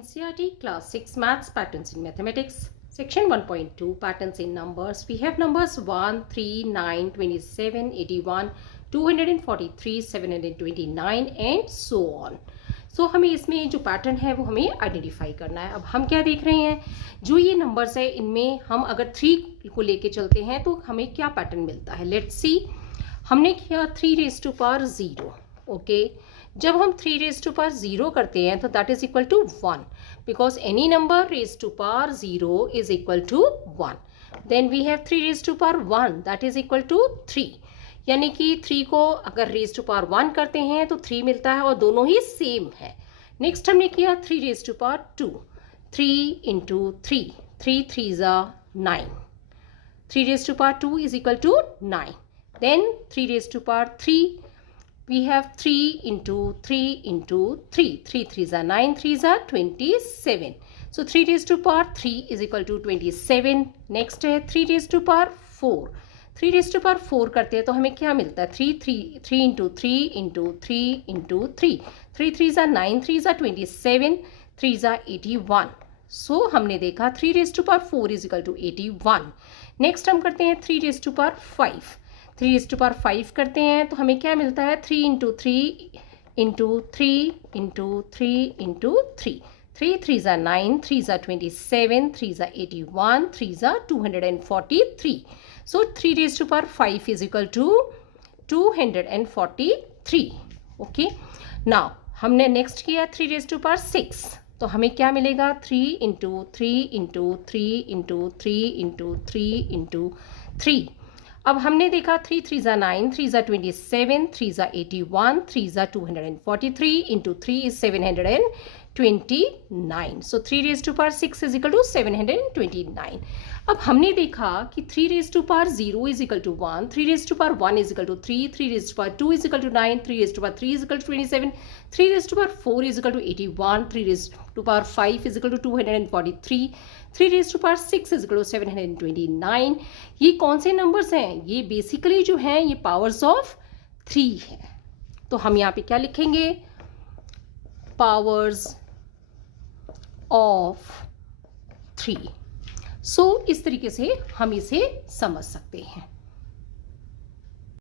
NCERT Class 6 Maths Patterns in Mathematics Section 1.2 Patterns in Numbers. We have numbers 1, 3, 9, 27, 81, 243, 729 and so on. So हमें इसमें जो pattern है वो हमें आइडेंटिफाई करना है. अब हम क्या देख रहे हैं, जो ये नंबर्स है इनमें हम अगर 3 को लेके चलते हैं तो हमें क्या पैटर्न मिलता है. Let's see. हमने किया 3 रेज़ टू पावर 0. ओके, जब हम 3 रेज़ टू पावर 0 करते हैं तो that is equal to 1 because any number raise to power 0 is equal to 1. Then we have 3 raise to power 1 that is equal to 3. यानी कि 3 को अगर रेज़ टू पावर 1 करते हैं तो 3 मिलता है और दोनों ही सेम है. नेक्स्ट हमने किया 3 रेज़ टू पावर 2. 3 इंटू 3, 3 3 ज़ा 9. 3 raise to power 2 is equal to 9. Then 3 raise to power 3, we have 3 into 3 into 3. 3 3 ज़ा 9, 3 ज़ा 27. So 3 raised to power 3 is equal to 27. Next है 3 raised to power 4. 3 raised to power 4 करते हैं तो हमें क्या मिलता है. 3 into 3 into 3 into 3. 3 3 ज़ा 9, 3 ज़ा 27, 3 ज़ा 81. So हमने देखा 3 raised to power 4 is equal to 81. Next हम करते हैं 3 raised to power 5. 3 raised to power 5 करते हैं तो हमें क्या मिलता है. 3 into 3 into 3 into 3 into 3. 3 3 ज़ा 9, 3 ज़ा 27, 3 ज़ा 81, 3 ज़ा 243. So 3 raised to power 5 is equal to 243. Okay, now हमने नेक्स्ट किया 3 raised to power 6. तो हमें क्या मिलेगा. 3 into 3 into 3 into 3 into 3 into 3. अब हमने देखा 3 3 ज़ा 9, 3 ज़ा 27, 3 ज़ा 81, 3 ज़ा 243 into 3 is 729. So 3 raised to power 6 is equal to 729. अब हमने देखा कि 3 raised to power 0 is equal to 1, 3 raised to power 1 is equal to 3, 3 raised to power 2 is equal to 9, 3 raised to power 3 is equal to 27, 3 raised to power 4 is equal to 81, 3 raised to power 5 is equal to 243, 3 raised to power 6 is equal to 729. ये कौन से numbers हैं. ये basically जो हैं ये powers of 3 है. तो हम यहाँ पे क्या लिखेंगे. Powers of 3. सो इस तरीके से हम इसे समझ सकते हैं.